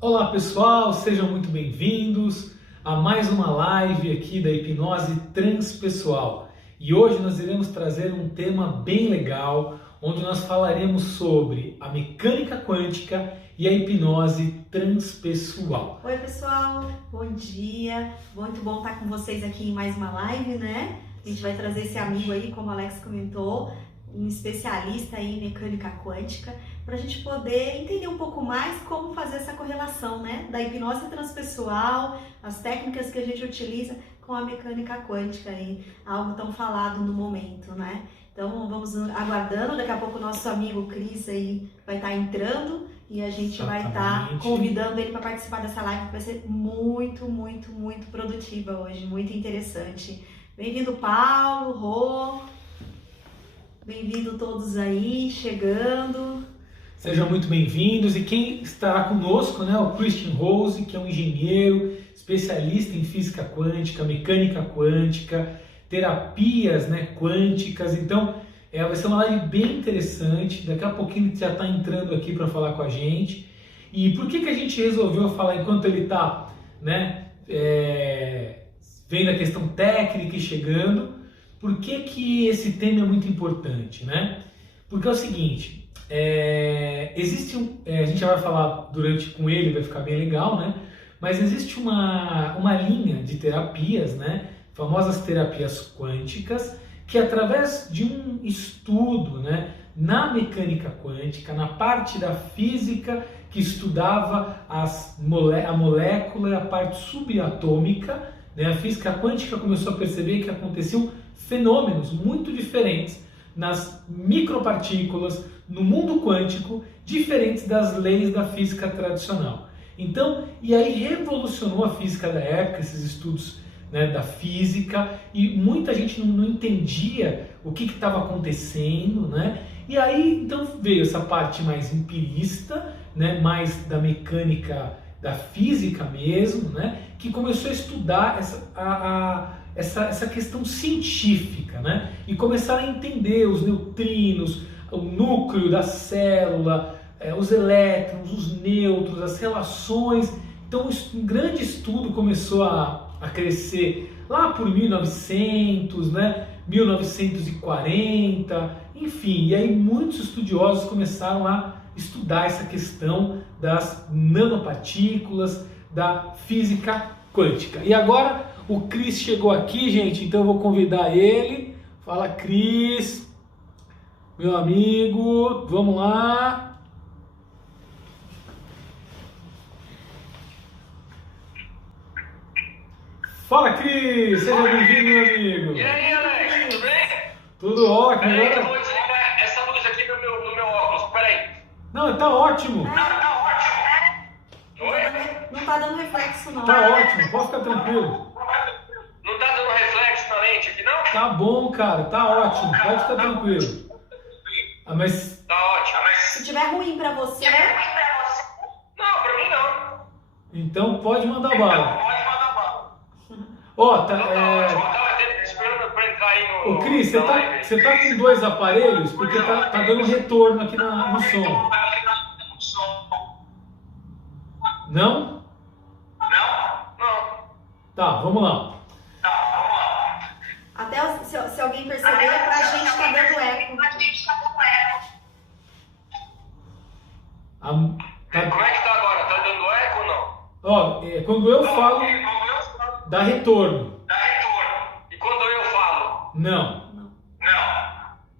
Olá pessoal, sejam muito bem-vindos a mais uma live aqui da hipnose transpessoal. E hoje nós iremos trazer um tema bem legal, onde nós falaremos sobre a mecânica quântica e a hipnose transpessoal. Oi pessoal, bom dia, muito bom estar com vocês aqui em mais uma live, né? A gente vai trazer esse amigo aí, como o Alex comentou, um especialista aí em mecânica quântica, para a gente poder entender um pouco mais como fazer essa correlação, né? Da hipnose transpessoal, as técnicas que a gente utiliza com a mecânica quântica aí, algo tão falado no momento, né? Então vamos aguardando, daqui a pouco o nosso amigo Cris aí vai estar entrando e a gente vai estar convidando ele para participar dessa live, que vai ser muito produtiva hoje, muito interessante. Bem-vindo Paulo, Rô, bem-vindo todos aí, chegando. Sejam muito bem-vindos, e quem estará conosco, né, o Christian Rose, que é um engenheiro, especialista em física quântica, mecânica quântica, terapias, né, quânticas. Então vai ser uma live bem interessante. Daqui a pouquinho ele já está entrando aqui para falar com a gente. E por que a gente resolveu falar enquanto ele está, né, vendo a questão técnica e chegando? Por que esse tema é muito importante, né? Porque é o seguinte, existe a gente já vai falar com ele, vai ficar bem legal, né? Mas existe uma linha de terapias, né? Famosas terapias quânticas, que através de um estudo, né, na mecânica quântica, na parte da física que estudava a molécula e a parte subatômica, né, a física quântica começou a perceber que aconteciam fenômenos muito diferentes nas micropartículas, no mundo quântico, diferentes das leis da física tradicional. Então, e aí revolucionou a física da época, esses estudos, né, da física, e muita gente não entendia o que estava acontecendo, né? E aí então veio essa parte mais empirista, né, mais da mecânica da física mesmo, né, que começou a estudar essa questão científica, né, e começaram a entender os neutrinos, o núcleo da célula, os elétrons, os nêutrons, as relações. Então um grande estudo começou a crescer lá por 1900, né, 1940, enfim, e aí muitos estudiosos começaram a estudar essa questão das nanopartículas, da física quântica. E agora o Cris chegou aqui, gente, então eu vou convidar ele. Fala, Cris, meu amigo, vamos lá. Fala, Cris! Seja bem-vindo, meu amigo! E aí, Alex, tudo bem? Tudo ótimo, Peraí, agora... eu vou desligar essa luz aqui no meu óculos, peraí. Não, tá ótimo! Tá ótimo! Oi? Não tá dando reflexo não. Tá ótimo, pode ficar tranquilo. Não tá dando reflexo na lente aqui, não? Tá bom, cara, tá ótimo, pode ficar tranquilo. Mas... Tá ótimo. Se tiver ruim pra você... Não, pra mim não. Então pode mandar bala. Pode mandar bala. Ó, Eu tava esperando pra entrar aí no... Ô, Cris, você tá com dois aparelhos? Porque tá dando retorno aqui no som. Não? Não. Tá, vamos lá. Até se alguém perceber, pra gente tá dando eco. Como é que tá agora? Tá dando eco ou não? Ó, quando eu falo, dá retorno. E quando eu falo? Não.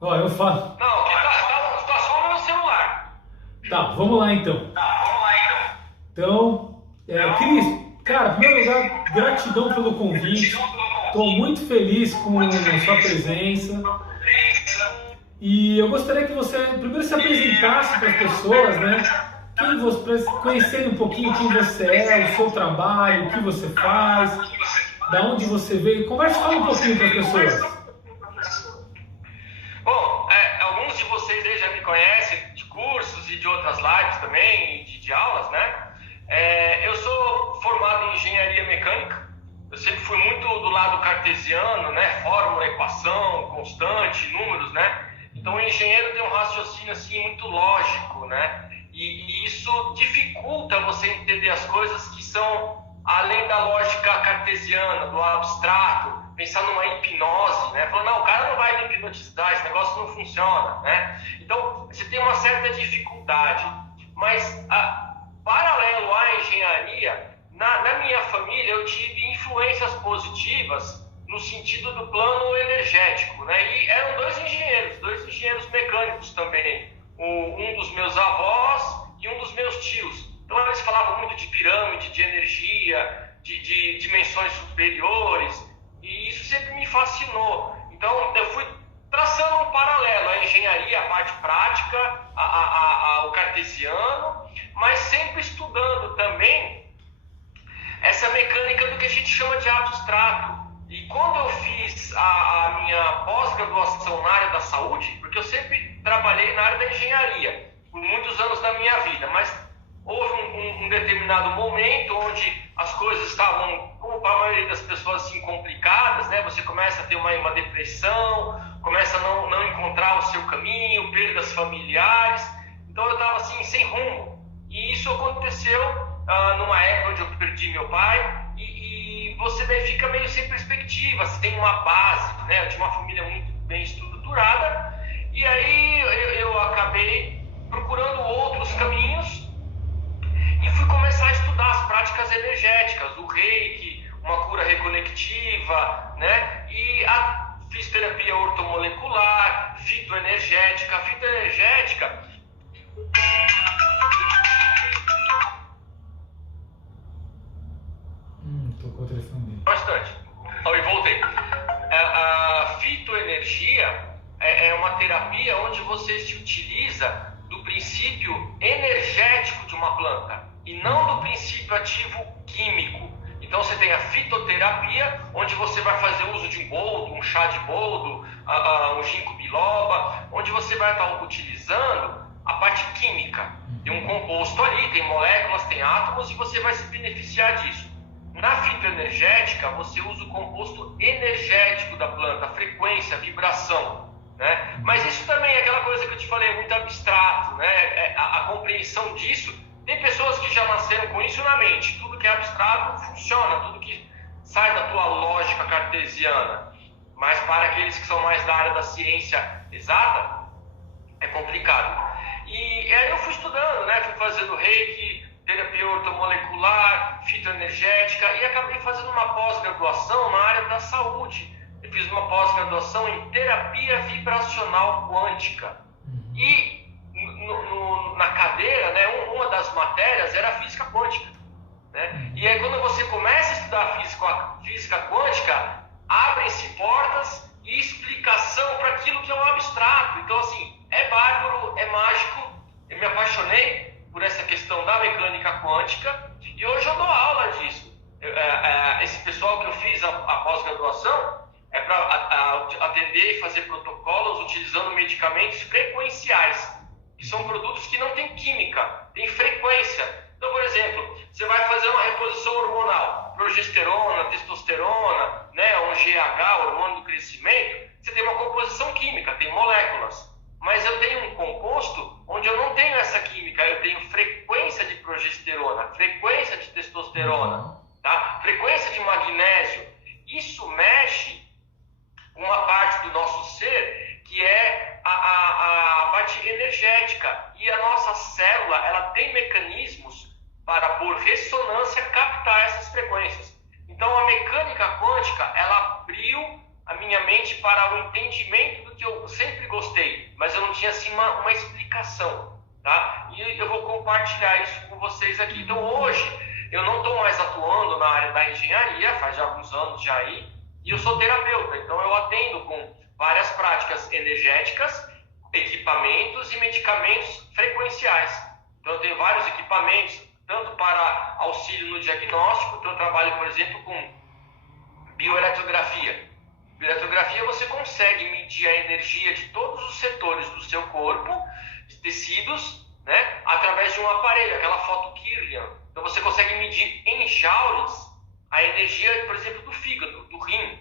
Ó, eu falo. Não, tá só no meu celular. Tá, vamos lá então. Então, Cris, cara, em primeiro lugar, gratidão pelo convite. Estou muito feliz com a sua presença. E eu gostaria que você primeiro se apresentasse para as pessoas, né? Para conhecerem um pouquinho quem você é, o seu trabalho, o que você faz, da onde você veio. Fala um pouquinho para as pessoas. Bom, alguns de vocês aí já me conhecem de cursos e de outras lives também, de aulas, né? sempre fui muito do lado cartesiano, né? Fórmula, equação, constante, números, né? Então o engenheiro tem um raciocínio assim muito lógico, né? E isso dificulta você entender as coisas que são além da lógica cartesiana, do abstrato, pensar numa hipnose, né? Falando, não, o cara não vai me hipnotizar, esse negócio não funciona, né? Então você tem uma certa dificuldade, mas paralelo à engenharia, na minha família eu tive influências positivas no sentido do plano energético, né? E eram dois engenheiros mecânicos também, um dos meus avós e um dos meus tios. Então eles falavam muito de pirâmide, de energia, de dimensões superiores, e isso sempre me fascinou. Então eu fui traçando um paralelo à engenharia, à parte prática, ao cartesiano, mas sempre estudando também essa mecânica do que a gente chama de abstrato. E quando eu fiz a minha pós-graduação na área da saúde, porque eu sempre trabalhei na área da engenharia, por muitos anos da minha vida, mas houve um determinado momento onde as coisas estavam, como para a maioria das pessoas, assim, complicadas, né? Você começa a ter uma depressão, começa a não encontrar o seu caminho, perdas familiares. Então eu estava assim, sem rumo. E isso aconteceu numa época onde eu perdi meu pai, e você daí fica meio sem perspectiva, você tem uma base, né? Eu tinha uma família muito bem estruturada, e aí eu acabei procurando outros caminhos e fui começar a estudar as práticas energéticas, o Reiki, uma cura reconectiva, né? E fiz terapia ortomolecular, fitoenergética. A fitoenergética Tocou o telefone dele. bastante. E voltei. A fitoenergia é uma terapia onde você se utiliza do princípio energético de uma planta e não do princípio ativo químico. Então você tem a fitoterapia, onde você vai fazer uso de um boldo, um chá de boldo, um ginkgo biloba, onde você vai estar utilizando a parte química. Tem um composto ali, tem moléculas, tem átomos, e você vai se beneficiar disso. Na fitoenergética, você usa o composto energético da planta, a frequência, a vibração, né? Mas isso também é aquela coisa que eu te falei, muito abstrato, né? A compreensão disso, tem pessoas que já nasceram com isso na mente. Tudo que é abstrato funciona, tudo que sai da tua lógica cartesiana. Mas para aqueles que são mais da área da ciência exata, é complicado. E aí eu fui estudando, né? Fui fazendo Reiki, terapia ortomolecular, fitoenergética, e acabei fazendo uma pós-graduação na área da saúde. Eu fiz uma pós-graduação em terapia vibracional quântica. E na cadeira, né, uma das matérias era a física quântica, né? E aí quando você começa a estudar a física quântica, abrem-se portas e explicação para aquilo que é um abstrato. Então assim, é bárbaro, é mágico. Eu me apaixonei por essa questão da mecânica quântica e hoje eu dou aula disso. Esse pessoal que eu fiz a pós-graduação é para atender e fazer protocolos utilizando medicamentos frequenciais, que são produtos que não têm química, têm frequência. Então, por exemplo, você vai fazer uma reposição hormonal, progesterona, testosterona, né, um GH, hormônio do crescimento, você tem uma composição química, tem moléculas. Mas eu tenho um composto onde eu não tenho essa química, eu tenho frequência de progesterona, frequência de testosterona, tá? Frequência de magnésio. Isso mexe com uma parte do nosso ser que é a parte energética. E a nossa célula, ela tem mecanismos para, por ressonância, captar essas frequências. Então a mecânica quântica, ela abriu a minha mente para o entendimento do que eu sempre gostei, mas eu não tinha assim uma explicação, tá? E eu vou compartilhar isso com vocês aqui. Então hoje eu não estou mais atuando na área da engenharia, faz já alguns anos já aí, e eu sou terapeuta, então eu atendo com várias práticas energéticas, equipamentos e medicamentos frequenciais. Então eu tenho vários equipamentos, tanto para auxílio no diagnóstico, então eu trabalho, por exemplo, com bioeletrografia. Bioeletrografia, você consegue medir a energia de todos os setores do seu corpo, de tecidos, né, através de um aparelho, aquela foto Kirlian. Então você consegue medir em joules a energia, por exemplo, do fígado, do rim.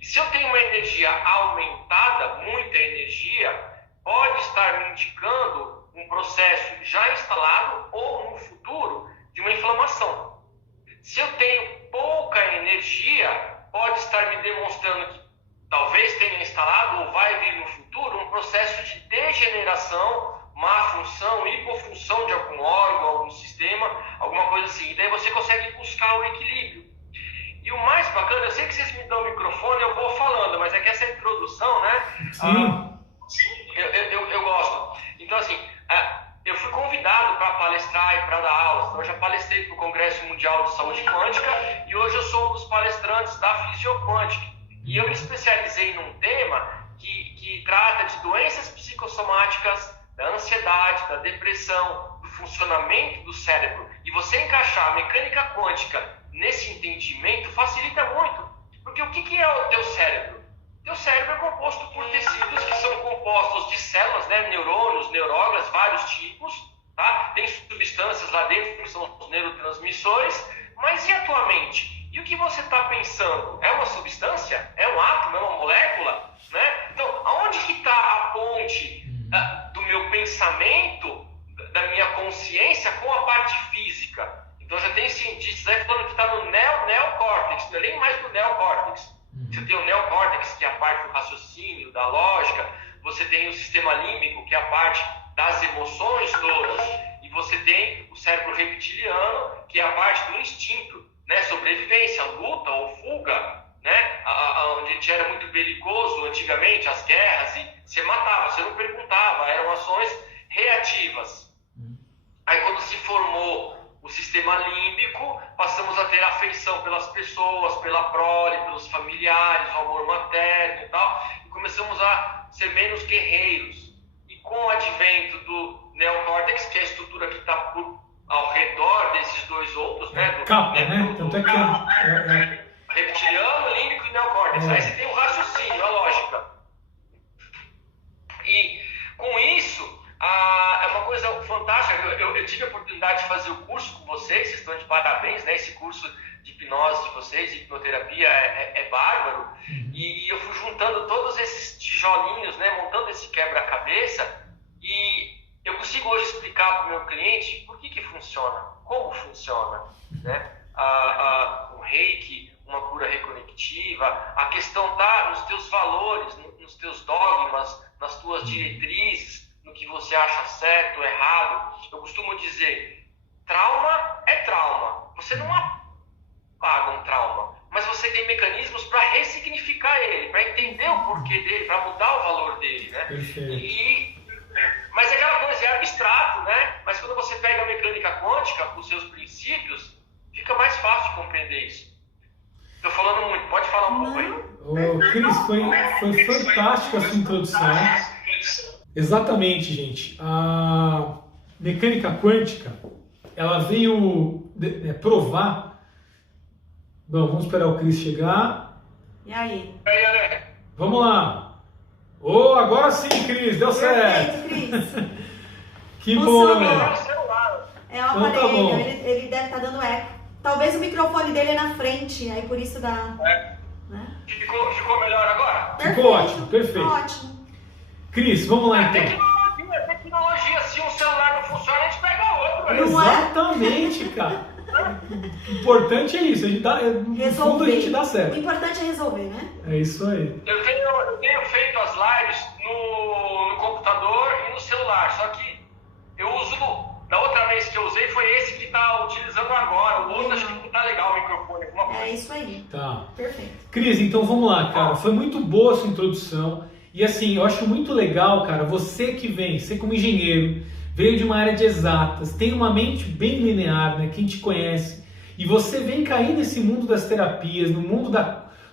E se eu tenho uma energia aumentada, muita energia, pode estar me indicando um processo já instalado ou no futuro de uma inflamação. Se eu tenho pouca energia, pode estar me demonstrando que talvez tenha instalado ou vai vir no futuro um processo de degeneração, má função, hipofunção de algum órgão, algum sistema, alguma coisa assim. E daí você consegue buscar o equilíbrio. E o mais bacana, eu sei que vocês me dão o microfone, eu vou falando, mas é que essa introdução, né? Sim. Eu gosto. Então, assim, eu fui convidado para palestrar e para dar aulas. Então, eu já palestrei para o Congresso Mundial de Saúde Quântica e hoje eu sou um dos palestrantes da Fisioquântica. E eu me especializei num tema que trata de doenças psicossomáticas, da ansiedade, da depressão, do funcionamento do cérebro. E você encaixar a mecânica quântica nesse entendimento facilita muito. Porque o que é o teu cérebro? O teu cérebro é composto por tecidos que são compostos de células, né? Neurônios, neuróglias, vários tipos. Tá? Tem substâncias lá dentro que são os neurotransmissores. Mas e a tua mente? E o que você está pensando? É uma substância? É um átomo? É uma molécula? Né? Então, aonde que está a ponte do meu pensamento, da minha consciência com a parte física? Então já tem cientistas aí falando que está no neocórtex, não é nem mais no neocórtex. Você tem o neocórtex, que é a parte do raciocínio, da lógica, você tem o sistema límbico, que é a parte das emoções todas, e você tem o cérebro reptiliano, que é a parte do instinto, né? Sobrevivência, luta ou fuga, né? Onde a gente era muito belicoso antigamente, as guerras, e você matava, você não perguntava, eram ações reativas. Aí quando se formou o sistema límbico, passamos a ter afeição pelas pessoas, pela prole, pelos familiares, o amor materno e tal, e começamos a ser menos guerreiros. E com o advento do neocórtex, que é a estrutura que está ao redor desses dois outros, né? Capa, né? Tanto é que reptiliano, límbico e neocórtex. Aí você tem o raciocínio, a lógica. E com isso, é uma coisa fantástica. Eu tive a oportunidade de fazer o curso com vocês estão de parabéns, né? Esse curso de hipnose de vocês, de hipnoterapia, é bárbaro. E eu fui juntando todos esses tijolinhos, né? Montando esse quebra-cabeça. E eu consigo hoje explicar para o meu cliente por que funciona, como funciona, né? O reiki, uma cura reconectiva, a questão está nos teus valores, nos teus dogmas, nas tuas diretrizes, no que você acha certo ou errado. Eu costumo dizer, trauma é trauma. Você não apaga um trauma, mas você tem mecanismos para ressignificar ele, para entender o porquê dele, para mudar o valor dele, né? Mas é aquela coisa, é abstrato, né? Mas quando você pega a mecânica quântica, com os seus princípios, fica mais fácil de compreender isso. Estou falando muito, pode falar um pouco aí. Cris, foi fantástica a sua introdução. Exatamente, gente. A mecânica quântica, ela veio provar... Bom, vamos esperar o Cris chegar. E aí? Vamos lá. Agora sim, Cris, deu certo. Perfeito, Cris. Que bom, né? É o aparelho, Então tá bom. Ele deve estar dando eco. Talvez o microfone dele é na frente, aí por isso dá... Né? Ficou melhor agora? Ficou ótimo, perfeito. Ótimo. Cris, vamos lá então. Tecnologia, se um celular não funciona, a gente pega outro. Não é? Exatamente, cara. O importante é isso, a gente dá, no fundo a gente dá certo. O importante é resolver, né? É isso aí. Eu tenho feito as lives no computador e no celular, só que eu uso, da outra vez que eu usei foi esse que está utilizando agora, o outro acho que não está legal o microfone, alguma coisa. É isso aí. Tá. Perfeito. Cris, então vamos lá, cara. Foi muito boa a sua introdução. E assim, eu acho muito legal, cara, você que vem, você como engenheiro, veio de uma área de exatas, tem uma mente bem linear, né? Quem te conhece. E você vem cair nesse mundo das terapias, no mundo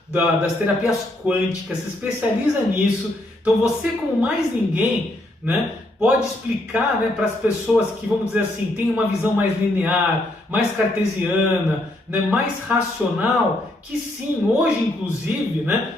das terapias quânticas, se especializa nisso. Então você, como mais ninguém, né, pode explicar, né, para as pessoas que, vamos dizer assim, têm uma visão mais linear, mais cartesiana, né, mais racional, que sim, hoje inclusive, né,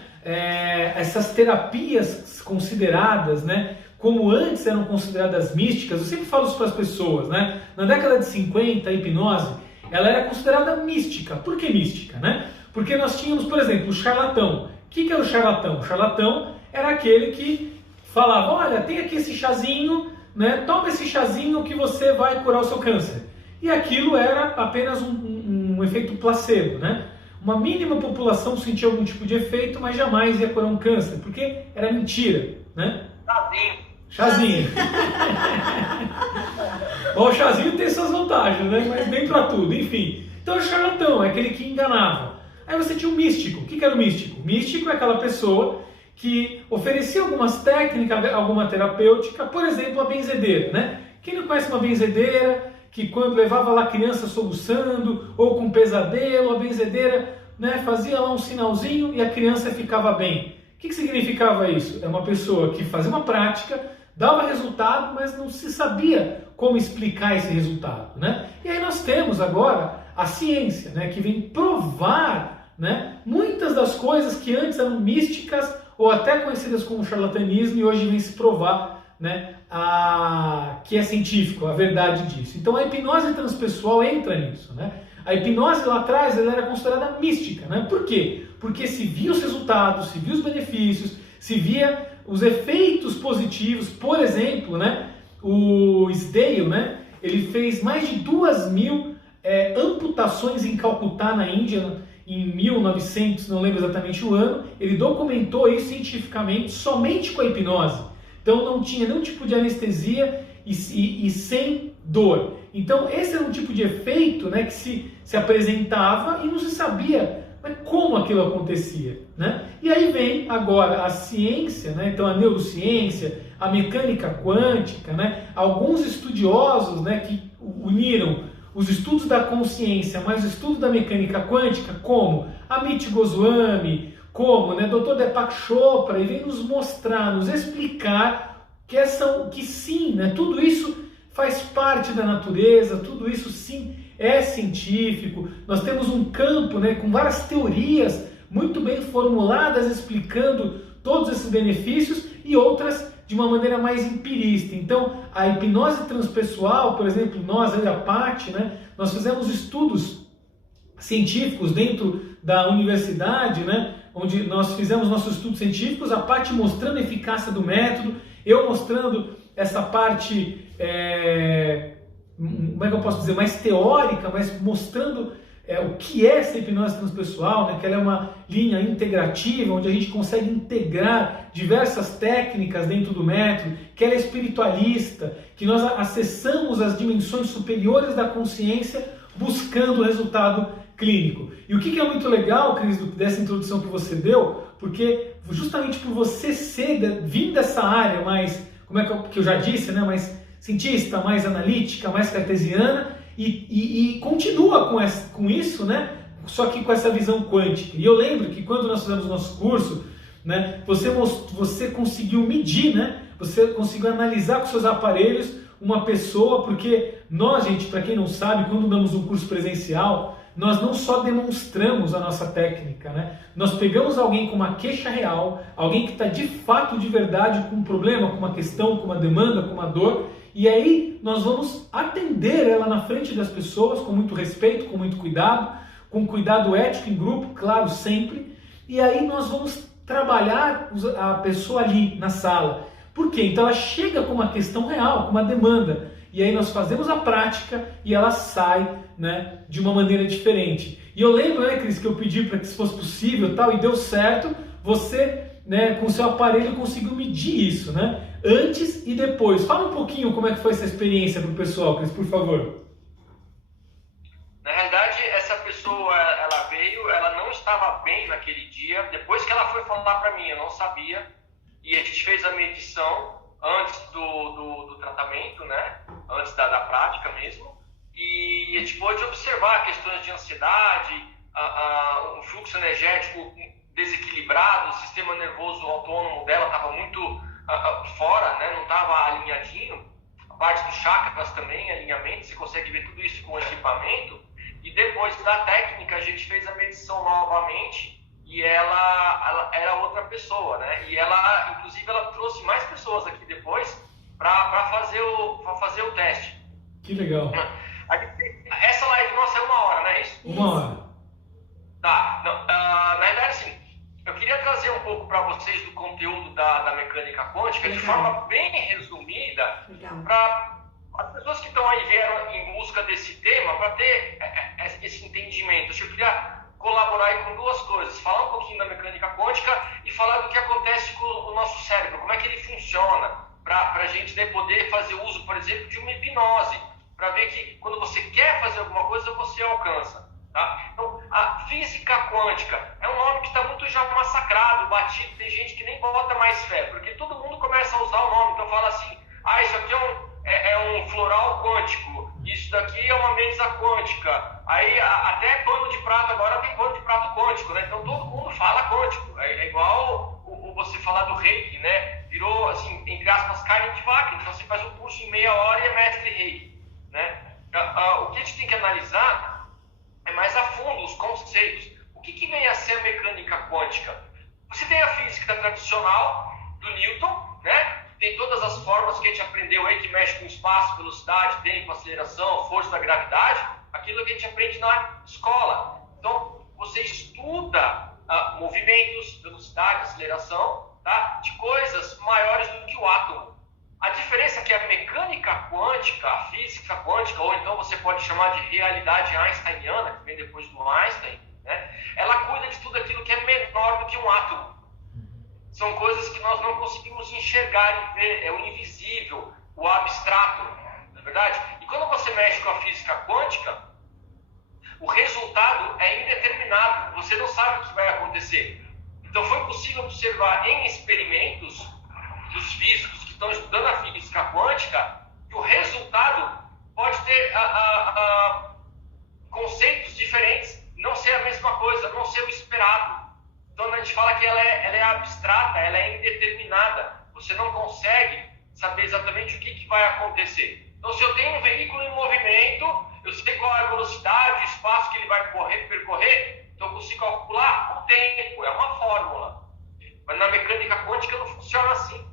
essas terapias consideradas, né, como antes eram consideradas místicas, eu sempre falo isso para as pessoas, né? Na década de 50, a hipnose, ela era considerada mística. Por que mística, né? Porque nós tínhamos, por exemplo, o charlatão. O que era o charlatão? O charlatão era aquele que falava, olha, tem aqui esse chazinho, né? Toma esse chazinho que você vai curar o seu câncer. E aquilo era apenas um efeito placebo, né? Uma mínima população sentia algum tipo de efeito, mas jamais ia curar um câncer, porque era mentira, né? Chazinho. Bom, o chazinho tem suas vantagens, né? Mas nem pra tudo, enfim. Então o charlatão é aquele que enganava. Aí você tinha o místico. O que era o místico? O místico é aquela pessoa que oferecia algumas técnicas, alguma terapêutica, por exemplo, a benzedeira, né? Quem não conhece uma benzedeira, que quando levava lá a criança soluçando, ou com pesadelo, a benzedeira, né, fazia lá um sinalzinho e a criança ficava bem. O que significava isso? É uma pessoa que fazia uma prática, dava resultado, mas não se sabia como explicar esse resultado, né? E aí nós temos agora a ciência, né, que vem provar, né, muitas das coisas que antes eram místicas ou até conhecidas como charlatanismo e hoje vem se provar, né, que é científico, a verdade disso. Então a hipnose transpessoal entra nisso, né? A hipnose lá atrás ela era considerada mística, né? Por quê? Porque se via os resultados, se via os benefícios, se via os efeitos positivos. Por exemplo, né, o Sdale, né, ele fez mais de 2.000 amputações em Calcutá, na Índia, em 1900, não lembro exatamente o ano. Ele documentou isso cientificamente somente com a hipnose. Então não tinha nenhum tipo de anestesia e sem dor. Então esse era um tipo de efeito, né, que se apresentava e não se sabia, mas como aquilo acontecia, né? E aí vem agora a ciência, né? Então a neurociência, a mecânica quântica, né? Alguns estudiosos, né, que uniram os estudos da consciência mais o estudo da mecânica quântica, como Amit Goswami, como, né, Dr. Deepak Chopra, e vem nos mostrar, nos explicar que sim, né, tudo isso faz parte da natureza, tudo isso sim é científico. Nós temos um campo, né, com várias teorias muito bem formuladas explicando todos esses benefícios e outras de uma maneira mais empirista. Então, a hipnose transpessoal, por exemplo, nós, a Paty, né, nós fizemos estudos científicos dentro da universidade, né, onde nós fizemos nossos estudos científicos, a Paty mostrando a eficácia do método, eu mostrando essa parte, como é que eu posso dizer, mais teórica, mas mostrando o que é essa hipnose transpessoal, né? Que ela é uma linha integrativa, onde a gente consegue integrar diversas técnicas dentro do método, que ela é espiritualista, que nós acessamos as dimensões superiores da consciência buscando o resultado clínico. E o que é muito legal, Cris, dessa introdução que você deu, porque justamente por você vir dessa área mais, como é que eu já disse, né? Mais cientista, mais analítica, mais cartesiana, e continua com isso, né? Só que com essa visão quântica. E eu lembro que quando nós fizemos o nosso curso, né, você conseguiu medir, né? Você conseguiu analisar com seus aparelhos uma pessoa, porque nós, gente, para quem não sabe, quando damos um curso presencial, nós não só demonstramos a nossa técnica, né? Nós pegamos alguém com uma queixa real, alguém que está de fato, de verdade, com um problema, com uma questão, com uma demanda, com uma dor, e aí nós vamos atender ela na frente das pessoas com muito respeito, com muito cuidado, com cuidado ético em grupo, claro, sempre. E aí nós vamos trabalhar a pessoa ali na sala. Por quê? Então ela chega com uma questão real, com uma demanda. E aí nós fazemos a prática e ela sai, né, de uma maneira diferente. E eu lembro, né, Cris, que eu pedi para que isso fosse possível tal, e deu certo. Você, né, com o seu aparelho conseguiu medir isso, né? Antes e depois. Fala um pouquinho como é que foi essa experiência para o pessoal, Cris, por favor. Na realidade, essa pessoa, ela veio, ela não estava bem naquele dia. Depois que ela foi falar para mim, eu não sabia. E a gente fez a medição antes do tratamento, né? Antes da prática mesmo. E a gente pôde observar questões de ansiedade, um fluxo energético desequilibrado, o sistema nervoso autônomo dela estava muito fora, né? Não estava alinhadinho. A parte do chakras também, alinhamento, você consegue ver tudo isso com o equipamento. E depois da técnica, a gente fez a medição novamente e ela era outra pessoa, né? E ela, inclusive, ela trouxe mais pessoas aqui depois para fazer o teste. Que legal. Essa live nossa é 1 hora, não é isso? Uma hora. Tá. Não, vocês do conteúdo da mecânica quântica de forma bem resumida, para as pessoas que estão aí vieram em busca desse tema, para ter esse entendimento. Eu queria colaborar aí com duas coisas, falar um pouquinho da mecânica quântica e falar do que acontece com o nosso cérebro, como é que ele funciona, para a gente poder fazer uso, por exemplo, de uma hipnose, para ver que quando você quer fazer alguma coisa, você alcança. Tá? Então, a física quântica é um nome que está muito já massacrado, batido, tem gente que nem bota mais fé, porque todo mundo começa a usar o nome, então fala assim, isso aqui é um floral quântico, isso daqui é uma mesa quântica, aí até pano de prato agora tem pano de prato quântico, né? Então todo mundo fala quântico, é igual você falar do Reiki, né? Virou, assim, entre aspas, carne de vaca, então você faz um curso em meia hora e é mestre Reiki, né? O que a gente tem que analisar é mais a fundo os conceitos. O que vem a ser a mecânica quântica? Você tem a física tradicional do Newton, né? Tem todas as formas que a gente aprendeu aí, que mexe com espaço, velocidade, tempo, aceleração, força da gravidade, aquilo que a gente aprende na escola. Então, você estuda movimentos, velocidade, aceleração, tá? De coisas maiores do que o átomo. A diferença é que a mecânica quântica, a física quântica, ou então você pode chamar de realidade einsteiniana, que vem depois do Einstein, né? Ela cuida de tudo aquilo que é menor do que um átomo. São coisas que nós não conseguimos enxergar e ver, é o invisível, o abstrato, não é verdade? E quando você mexe com a física quântica, o resultado é indeterminado, você não sabe o que vai acontecer. Então foi possível observar em experimentos dos físicos que estão estudando a física quântica que o resultado pode ter conceitos diferentes, não ser a mesma coisa, não ser o esperado. Então a gente fala que ela é abstrata, ela é indeterminada. Você não consegue saber exatamente o que vai acontecer. Então se eu tenho um veículo em movimento, eu sei qual é a velocidade, o espaço que ele vai percorrer, então eu consigo calcular o tempo, é uma fórmula. Mas na mecânica quântica não funciona assim.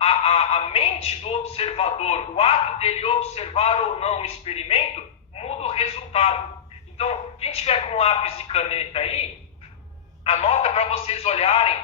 A mente do observador, o ato dele observar ou não o experimento, muda o resultado. Então, quem tiver com lápis e caneta aí, anota para vocês olharem,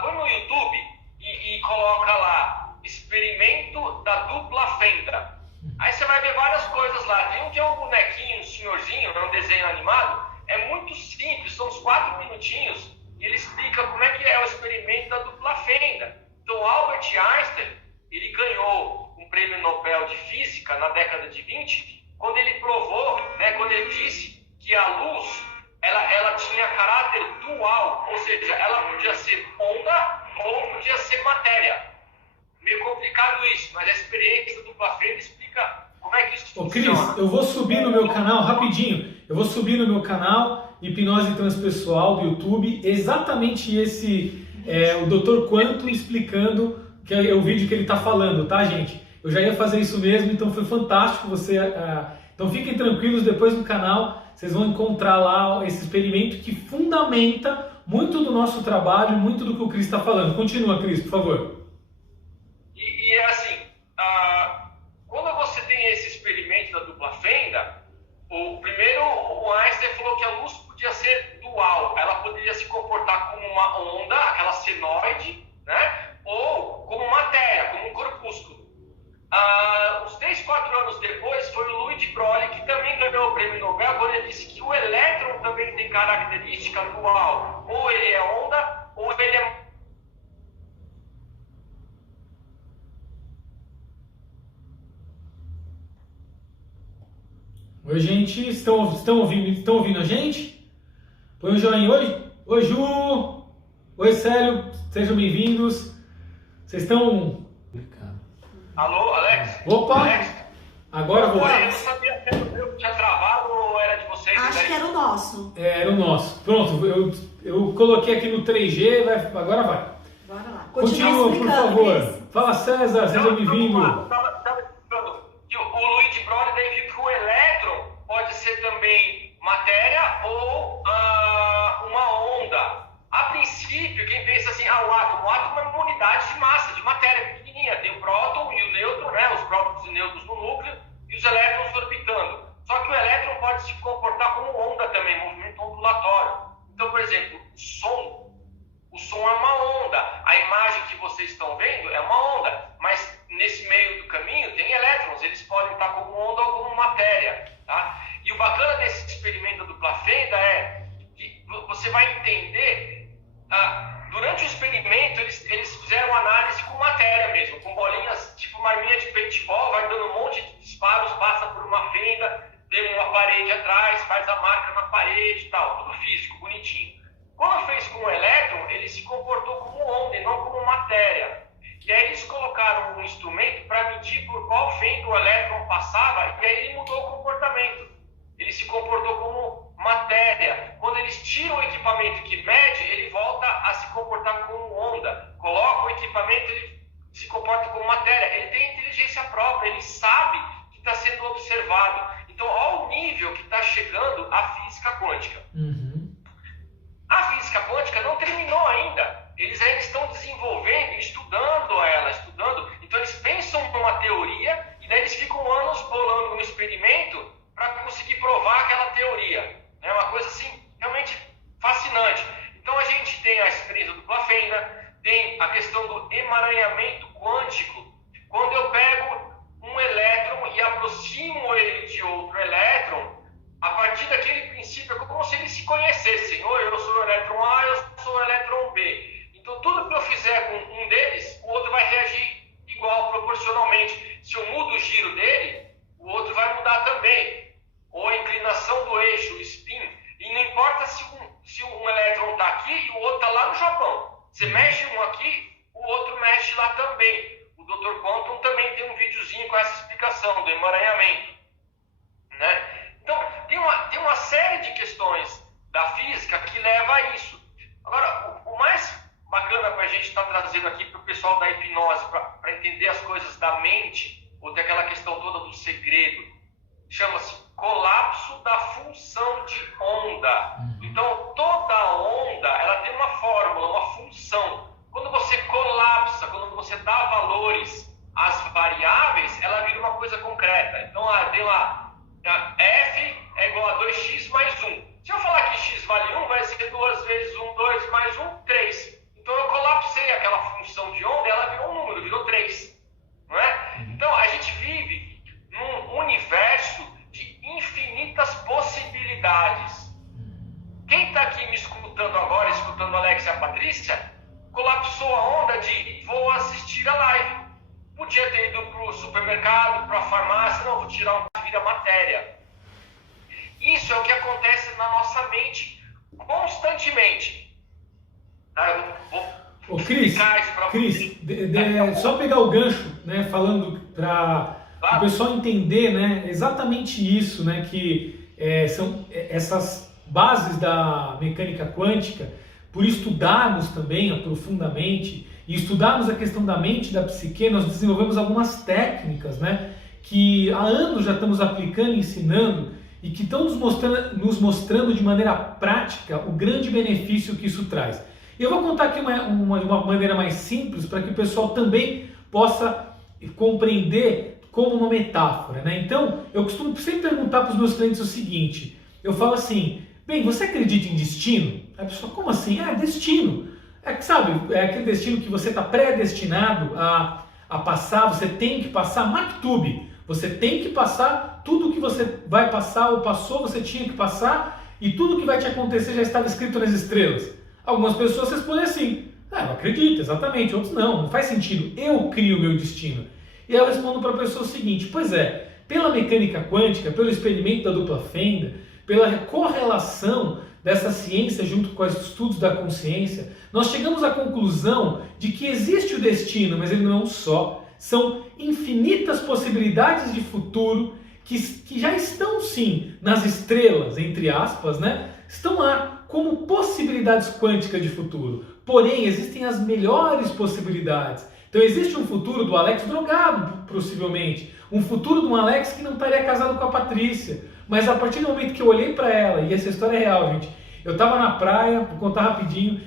põe no YouTube e coloca lá, experimento da dupla fenda. Aí você vai ver várias coisas lá. Tem um que é um bonequinho, um senhorzinho, é um desenho animado, é muito simples, são uns 4 minutinhos, e ele explica como é que é o experimento da dupla fenda. Então, Albert Einstein, ele ganhou um prêmio Nobel de Física na década de 20, quando ele provou, né, quando ele disse que a luz, ela tinha caráter dual, ou seja, ela podia ser onda ou podia ser matéria. Meio complicado isso, mas a experiência do dupla fenda explica como é que isso funciona. Cris, eu vou subir no meu canal, rapidinho, eu vou subir no meu canal Hipnose Transpessoal do YouTube, exatamente esse... o Dr. Quanto explicando que é o vídeo que ele está falando, tá, gente? Eu já ia fazer isso mesmo, então foi fantástico você... Então fiquem tranquilos, depois no canal vocês vão encontrar lá esse experimento que fundamenta muito do nosso trabalho, muito do que o Cris está falando. Continua, Cris, por favor. E é assim, quando você tem esse experimento da dupla fenda, o Einstein falou que a luz podia ser dual, ela poderia se comportar como uma onda, aquela senoide, né? Ou como matéria, como um corpúsculo. Uns 3, 4 anos depois, foi o Louis de Broglie que também ganhou o prêmio Nobel, quando ele disse que o elétron também tem característica dual, ou ele é onda, ou ele é... Oi, gente, estão ouvindo a gente? Põe um joinha. Oi, Ju! Oi, Célio, sejam bem-vindos. Vocês estão... Alô, Alex? Opa! Alex? Agora vou... Eu não sabia se era o meu que tinha travado ou era de vocês. Acho que era o nosso. Era o nosso. Pronto, eu coloquei aqui no 3G, agora vai. Bora lá. Continua, por favor. Cris. Fala, César, seja bem-vindo. Eu estava explicando que o Louis de Broglie daí viu que o elétron pode ser também matéria ou uma onda. A princípio, quem pensa assim, o átomo é uma unidade de massa, de matéria pequenininha. Tem o próton e o nêutron, né? Os prótons e nêutrons no núcleo e os elétrons orbitando. Só que o elétron pode se comportar como onda também, movimento ondulatório. Então, por exemplo, o som é uma experimento da dupla fenda é que você vai entender, durante o experimento eles fizeram análise com matéria mesmo, com bolinhas tipo uma arminha de paintball, vai dando um monte de disparos, passa por uma fenda, tem uma parede atrás, faz a marca na parede e tal, tudo físico, bonitinho. Quando fez com o elétron, ele se comportou como onda e não como matéria. E aí eles colocaram um instrumento para medir por qual fenda o elétron passava, e aí ele mudou o comportamento. Ele se comportou como matéria. Quando eles tiram o equipamento que mede, ele volta a se comportar como onda. Coloca o equipamento, ele se comporta como matéria. Ele tem inteligência própria, ele sabe que está sendo observado. Então, olha o nível que está chegando a física quântica. A física quântica não terminou ainda. Eles ainda estão desenvolvendo, estudando ela, Então, eles pensam numa teoria e daí eles ficam anos bolando um experimento para conseguir provar aquela teoria. É uma coisa, assim, realmente fascinante. Então, a gente tem a experiência do dupla fenda, tem a questão do emaranhamento quântico. Quando eu pego um elétron e aproximo ele de outro elétron, a partir daquele princípio é como se eles se conhecessem. Ou eu sou o elétron A, eu sou o elétron B. Então, tudo que eu fizer com um deles, o outro vai reagir igual, proporcionalmente. Se eu mudo o giro dele, o outro vai mudar também. Ou a inclinação do eixo, o spin. E não importa se um elétron está aqui e o outro está lá no Japão. Você mexe um aqui, o outro mexe lá também. O Dr. Quantum também tem um videozinho com essa explicação do emaranhamento, né? Então, tem uma série de questões da física que leva a isso. Agora, o mais bacana para a gente estar trazendo aqui para o pessoal da hipnose, para entender as coisas da mente, ou tem aquela questão toda do segredo, chama-se colapso da função de onda. Então, toda onda, ela tem uma fórmula, uma função. Quando você colapsa, quando você dá valores às variáveis, ela vira uma coisa concreta. Então, tem lá, f é igual a 2x mais 1. Se eu falar que x vale 1, vai ser 2 vezes 1, 2 mais 1, 3. Então, eu colapsei aquela função de onda e ela virou um número, virou 3. Não é? Então, a gente vive num universo de infinitas possibilidades. Quem está aqui me escutando agora, escutando a Alex e a Patrícia, colapsou a onda de vou assistir a live. Podia ter ido para o supermercado, para a farmácia, não, vou tirar uma vira matéria. Isso é o que acontece na nossa mente constantemente. Tá? Eu vou explicar isso para vocês. Só pegar o gancho, né, falando para o pessoal entender, né, exatamente isso, né, que são essas bases da mecânica quântica, por estudarmos também profundamente e estudarmos a questão da mente e da psique, nós desenvolvemos algumas técnicas, né, que há anos já estamos aplicando e ensinando e que estão nos mostrando de maneira prática o grande benefício que isso traz. Eu vou contar aqui de uma maneira mais simples para que o pessoal também possa compreender como uma metáfora, né? Então, eu costumo sempre perguntar para os meus clientes o seguinte, eu falo assim, bem, você acredita em destino? A pessoa, como assim? Destino. Sabe, é aquele destino que você está predestinado a passar, você tem que passar, maktub, você tem que passar tudo que você vai passar ou passou, você tinha que passar e tudo que vai te acontecer já estava escrito nas estrelas. Algumas pessoas respondem assim, eu acredito, exatamente, outros não faz sentido, eu crio o meu destino. E aí eu respondo para a pessoa o seguinte, pois é, pela mecânica quântica, pelo experimento da dupla fenda, pela correlação dessa ciência junto com os estudos da consciência, nós chegamos à conclusão de que existe o destino, mas ele não é um só. São infinitas possibilidades de futuro que já estão sim nas estrelas, entre aspas, né? Estão lá como possibilidades quânticas de futuro. Porém, existem as melhores possibilidades. Então existe um futuro do Alex drogado, possivelmente. Um futuro de um Alex que não estaria casado com a Patrícia. Mas a partir do momento que eu olhei para ela, e essa história é real, gente. Eu estava na praia, vou contar rapidinho,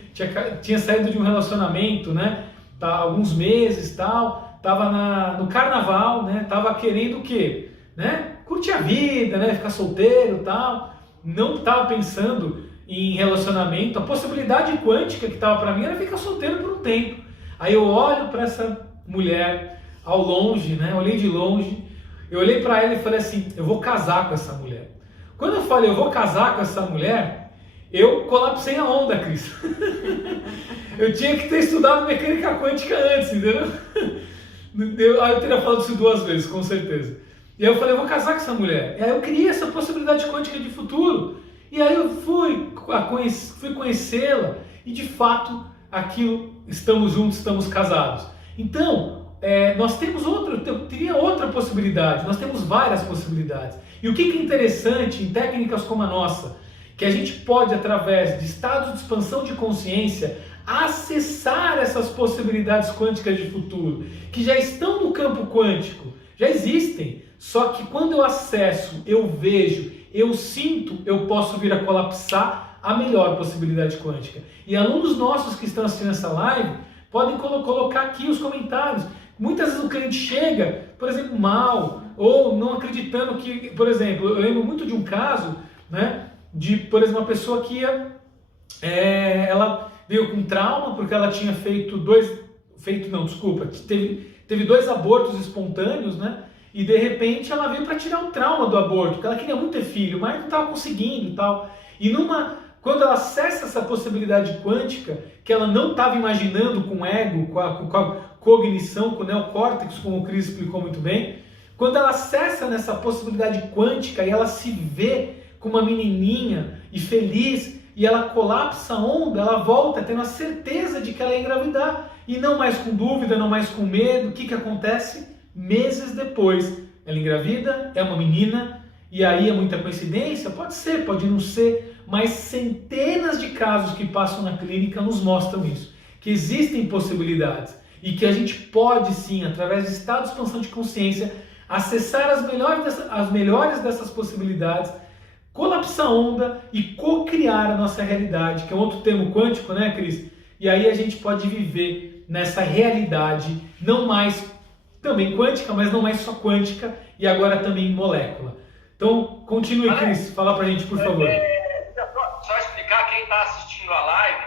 tinha saído de um relacionamento, né? Há alguns meses e tal. Estava no carnaval, né? Tava querendo o quê? Né? Curtir a vida, né? Ficar solteiro e tal. Não estava pensando em relacionamento. A possibilidade quântica que estava para mim era ficar solteiro por um tempo. Aí eu olho para essa mulher ao longe, né? Olhei de longe. Eu olhei para ela e falei assim, eu vou casar com essa mulher. Quando eu falei, eu vou casar com essa mulher, eu colapsei a onda, Cris. Eu tinha que ter estudado mecânica quântica antes, entendeu? Eu teria falado isso 2 vezes, com certeza. E aí eu falei, eu vou casar com essa mulher. E aí eu criei essa possibilidade quântica de futuro. E aí eu fui conhecê-la e de fato aquilo, estamos juntos, estamos casados. Então, nós temos teria outra possibilidade, nós temos várias possibilidades. E o que é interessante em técnicas como a nossa, que a gente pode, através de estados de expansão de consciência, acessar essas possibilidades quânticas de futuro, que já estão no campo quântico, já existem, só que quando eu acesso, eu vejo, eu sinto, eu posso vir a colapsar a melhor possibilidade quântica. E alunos nossos que estão assistindo essa live, podem colocar aqui os comentários. Muitas vezes o cliente chega, por exemplo, mal, ou não acreditando que, por exemplo, eu lembro muito de um caso, né, de, por exemplo, uma pessoa que ela veio com trauma porque ela tinha teve 2 abortos espontâneos, né? E de repente ela veio para tirar o trauma do aborto, porque ela queria muito ter filho, mas não estava conseguindo e tal. E quando ela acessa essa possibilidade quântica, que ela não estava imaginando com o ego, com a cognição, com o neocórtex, como o Cris explicou muito bem, quando ela acessa nessa possibilidade quântica e ela se vê como uma menininha e feliz, e ela colapsa a onda, ela volta tendo a certeza de que ela ia engravidar. E não mais com dúvida, não mais com medo. O que acontece? Meses depois, ela engravida, é uma menina, e aí é muita coincidência? Pode ser, pode não ser, mas centenas de casos que passam na clínica nos mostram isso. Que existem possibilidades e que a gente pode sim, através de estado de expansão de consciência, acessar as melhores dessas possibilidades, colapsar a onda e co-criar a nossa realidade, que é outro termo quântico, né, Cris? E aí a gente pode viver nessa realidade, não mais também quântica, mas não mais só quântica, e agora também molécula. Então, continue, Cris, fala pra gente, por favor. Só explicar quem está assistindo a live,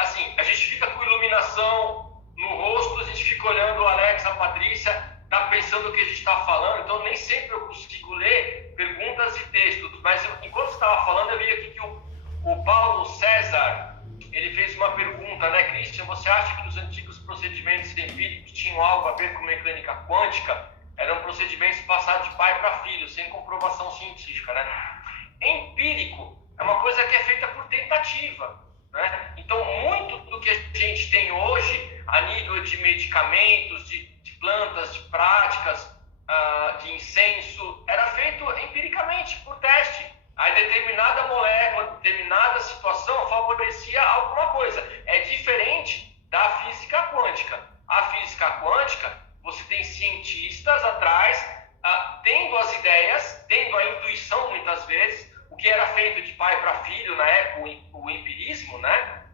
assim, a gente fica com iluminação no rosto, a gente fica olhando o Alex, a Patrícia, tá pensando o que a gente está falando, então nem sempre eu consigo ler perguntas e textos, mas enquanto você estava falando, eu vi aqui que o Paulo César, ele fez uma pergunta, né, Christian? Você acha que os antigos procedimentos empíricos tinham algo a ver com mecânica quântica? Eram procedimentos passados de pai para filho, sem comprovação científica, né? Empírico é uma coisa que é feita por tentativa, né? Então, muito do que a gente tem hoje, a nível de medicamentos, de plantas, de práticas, de incenso, era feito empiricamente, por teste. Aí determinada molécula, determinada situação favorecia alguma coisa. É diferente da física quântica. A física quântica, você tem cientistas atrás, tendo as ideias, tendo a intuição muitas vezes, o que era feito de pai para filho na época, o empirismo, né?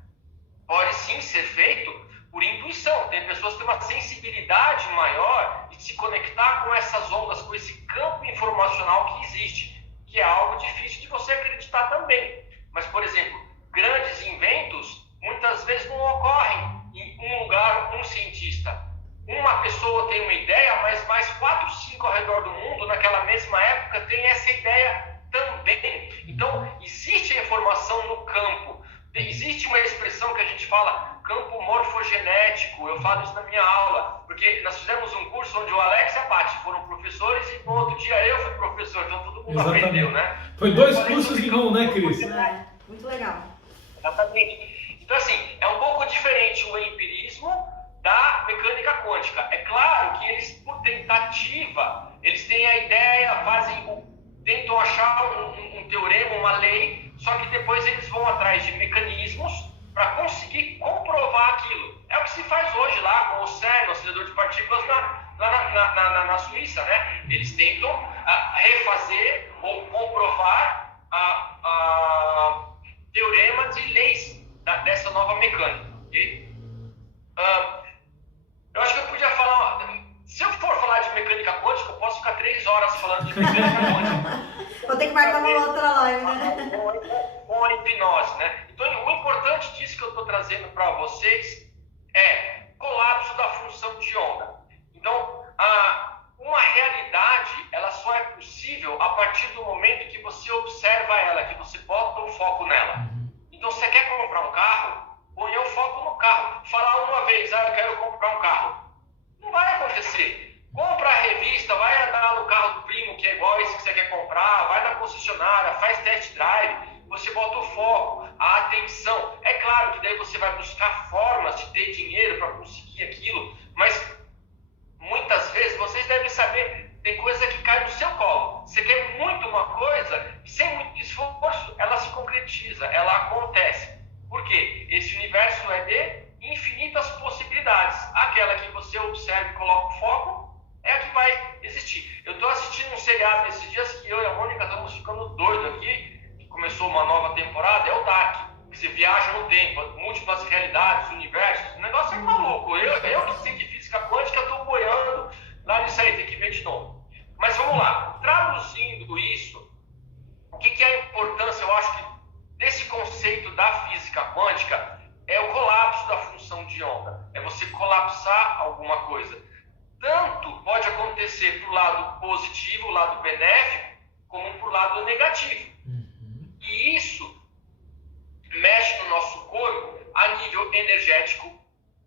Pode sim ser feito por intuição. Tem pessoas que têm uma sensibilidade maior de se conectar com essas ondas, com esse campo informacional que existe, que é algo difícil de você acreditar também. Mas, por exemplo, grandes inventos muitas vezes não ocorrem em um lugar, um cientista. Uma pessoa tem uma ideia, mas mais 4, 5 ao redor do mundo, naquela mesma época, tem essa ideia também. Então, existe a informação no campo. Existe uma expressão que a gente fala, campo morfogenético. Eu falo isso na minha aula, porque nós fizemos um curso onde o Alex e a Paty foram professores e no outro dia eu fui professor, então todo mundo aprendeu, né? Foi 2 cursos em um, né, Cris? Muito legal. Exatamente. Então, assim, é um pouco diferente o empirismo da mecânica quântica. É claro que eles, por tentativa, eles têm a ideia, tentam achar um teorema, uma lei, só que depois eles vão atrás de mecanismos para conseguir comprovar aquilo. É o que se faz hoje lá com o CERN, o acelerador de partículas, na Suíça, né? Eles tentam refazer ou comprovar teoremas e leis dessa nova mecânica. Okay? Eu acho que eu podia falar... Se eu for falar de mecânica quântica, eu posso ficar 3 horas falando de mecânica quântica. Vou ter que marcar uma outra live, né? Com a hipnose, né? Então, o importante disso que eu estou trazendo para vocês é colapso da função de onda. Então, uma realidade, ela só é possível possível a partir do momento que você observa ela, que você bota o foco nela. Então, se você quer comprar um carro, põe o foco no carro. Falar uma vez, eu quero comprar um carro. Não vai acontecer. Compra a revista, vai andar no carro do primo, que é igual esse que você quer comprar, vai na concessionária, faz test drive, você bota o foco, a atenção. É claro que daí você vai buscar formas de ter dinheiro para conseguir aquilo, mas muitas vezes vocês devem saber, tem coisa que cai no seu colo. Você quer muito uma coisa, e sem muito esforço, ela se concretiza, ela acontece. Por quê? Esse universo é de infinitas possibilidades. Aquela que você observa e coloca o foco é a que vai existir. Eu estou assistindo um seriado esses dias que eu e a Mônica estamos ficando doidos aqui, que começou uma nova temporada, é o Dark, que você viaja no tempo, múltiplas realidades, universos, o negócio é maluco. Eu que sei de física quântica, estou boiando lá nisso aí, tem que ver de novo. Mas vamos lá, traduzindo isso, o que é a importância, eu acho que, desse conceito da física quântica é o colapso da função de onda, é você colapsar alguma coisa. Tanto pode acontecer para o lado positivo, o lado benéfico, como para o lado negativo. E isso mexe no nosso corpo a nível energético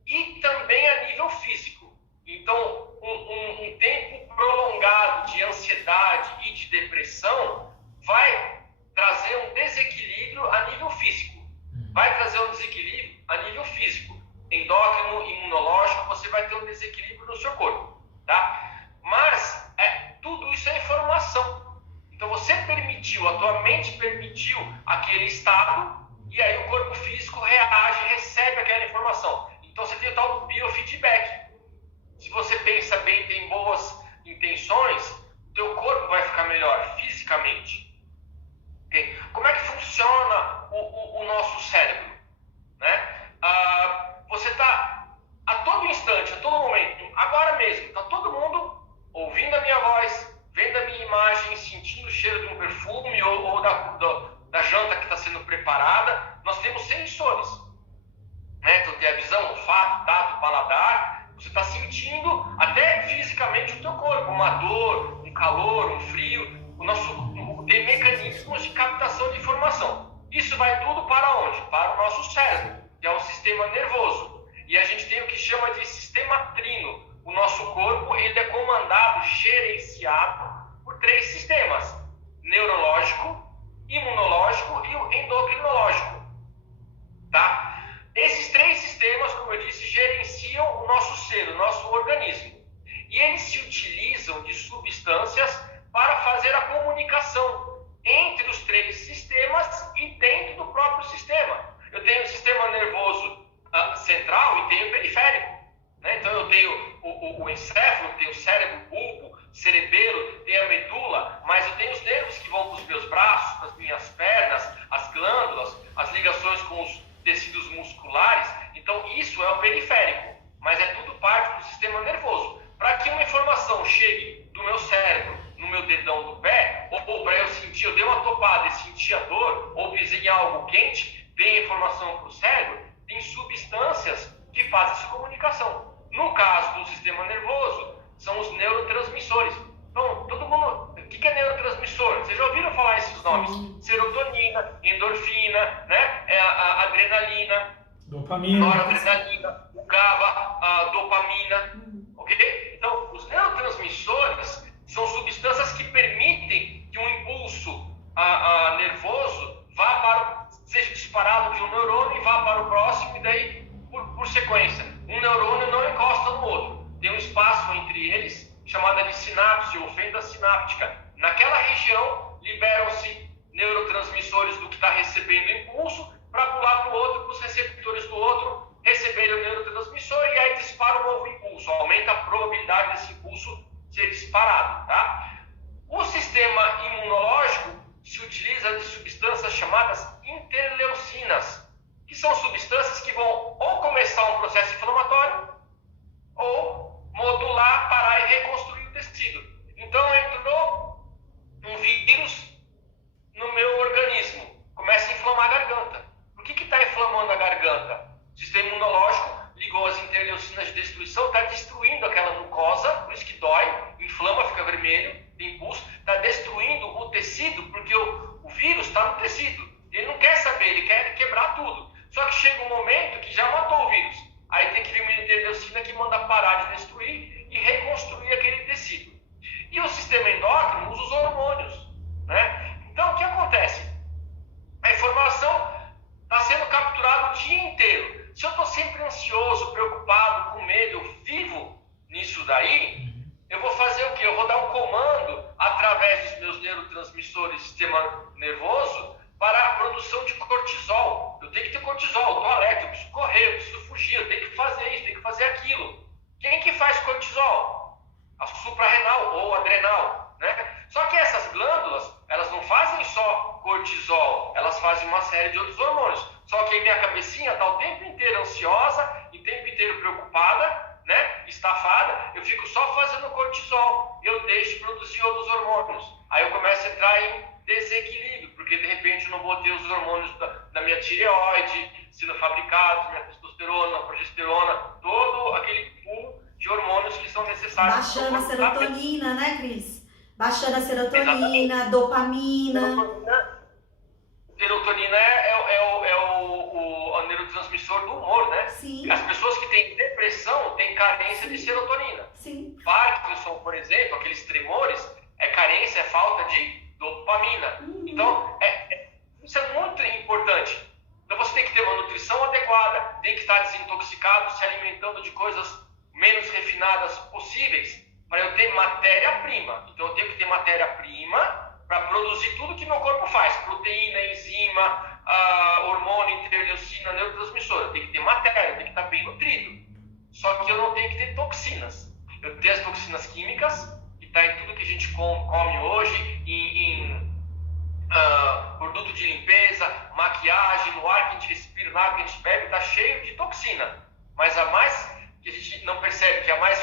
e também a nível físico. Então, um tempo prolongado de ansiedade e de depressão vai trazer um desequilíbrio a nível físico. Vai trazer um desequilíbrio a nível físico. Endócrino, imunológico, você vai ter um desequilíbrio no seu corpo, tá? Mas tudo isso é informação. Então você permitiu, a tua mente permitiu aquele estado e aí o corpo físico reage, recebe aquela informação. Então você tem o tal do biofeedback. Se você pensa bem, tem boas intenções, o teu corpo vai ficar melhor fisicamente. Okay? Como é que funciona o nosso cérebro? Né? Você está a todo instante, a todo momento, agora mesmo, está todo mundo ouvindo a minha voz, vendo a minha imagem, sentindo o cheiro de um perfume ou da janta que está sendo preparada. Nós temos sensores, né? Então tem a visão, o olfato, tato, paladar. Você está sentindo até fisicamente o teu corpo, uma dor, um calor, um frio. Tem mecanismos de captação de informação. Isso vai tudo para onde? Para o nosso cérebro, que é um sistema nervoso. E a gente tem o que chama de sistema trino. O nosso corpo ele é comandado, gerenciado por 3 sistemas: neurológico, imunológico e o endocrinológico. Tá? Esses 3 sistemas, como eu disse, gerenciam o nosso ser, o nosso organismo. E eles se utilizam de substâncias para fazer a comunicação entre os 3 sistemas e dentro do próprio sistema. Eu tenho o sistema nervoso central e tenho o periférico. Né? Então eu tenho o encéfalo, tenho o cérebro, o bulbo, cerebelo, tenho a medula, mas eu tenho os nervos que vão para os meus braços, para as minhas pernas, as glândulas, as ligações com os tecidos musculares. Então isso é o periférico, mas é tudo parte do sistema nervoso. Para que uma informação chegue do meu cérebro no meu dedão do pé, ou para eu sentir, eu dei uma topada e senti a dor, ou pisei em algo quente, vem a informação para o cérebro, tem substâncias que fazem essa comunicação. No caso do sistema nervoso, são os neurotransmissores. Então, todo mundo... O que é neurotransmissor? Vocês já ouviram falar esses nomes? Serotonina, endorfina, né? A adrenalina, dopamina, noradrenalina, o GABA, a dopamina. Ok? Então, os neurotransmissores são substâncias que permitem que um impulso nervoso seja disparado de um neurônio e vá para o próximo, e daí por sequência. Um neurônio não encosta no outro. Tem um espaço entre eles, chamada de sinapse ou fenda sináptica. Naquela região, liberam-se neurotransmissores do que está recebendo o impulso para pular para o outro, para os receptores do outro receberem o neurotransmissor e aí dispara um novo impulso. Aumenta a probabilidade desse impulso ser disparado. Tá? O sistema imunológico se utiliza de substâncias chamadas interleucinas, que são substâncias que vão ou começar um processo inflamatório ou modular, parar e reconstruir o tecido. Então entrou um vírus no meu organismo, começa a inflamar a garganta. tudo. Só que chega um momento que já matou o vírus. Aí tem que vir uma interleucina que manda parar de destruir e reconstruir aquele tecido. E o sistema endócrino usa os hormônios, né? Então, o que acontece? A informação está sendo capturada o dia inteiro. Se eu estou sempre ansioso, preocupado, com medo, eu vivo nisso daí, eu vou fazer o quê? Eu vou dar um comando através dos meus neurotransmissores, sistema nervoso, para a produção de cortisol. Eu tenho que ter cortisol, eu estou alerta, eu preciso correr, eu preciso fugir, eu tenho que fazer isso, tenho que fazer aquilo. Quem que faz cortisol? A suprarrenal ou adrenal, né? Só que essas glândulas, elas não fazem só cortisol, elas fazem uma série de outros hormônios. Só que a minha cabecinha está o tempo inteiro ansiosa, o tempo inteiro preocupada, né? Estafada, eu fico só fazendo cortisol, eu deixo de produzir outros hormônios. Aí eu começo a entrar em desequilíbrio, porque de repente eu não vou ter os hormônios da minha tireoide sendo fabricados, minha testosterona, progesterona, todo aquele pool de hormônios que são necessários. Baixando a serotonina, né, Cris? Baixando a serotonina, dopamina. Serotonina é o neurotransmissor do humor, né? Sim. As pessoas que têm depressão têm carência de serotonina. Sim. Parkinson, por exemplo, aqueles tremores, é carência, é falta de dopamina. Então, isso é muito importante. Então, você tem que ter uma nutrição adequada, tem que estar desintoxicado, se alimentando de coisas menos refinadas possíveis, para eu ter matéria-prima. Então, eu tenho que ter matéria-prima para produzir tudo que meu corpo faz. Proteína, enzima, hormônio, interleucina, neurotransmissor. Eu tenho que ter matéria, eu tenho que estar bem nutrido. Só que eu não tenho que ter toxinas. Eu tenho as toxinas químicas, que está em tudo que a gente come hoje, em produto de limpeza, maquiagem, no ar que a gente respira, na água que a gente bebe, está cheio de toxina. Mas a mais que a gente não percebe, que é a mais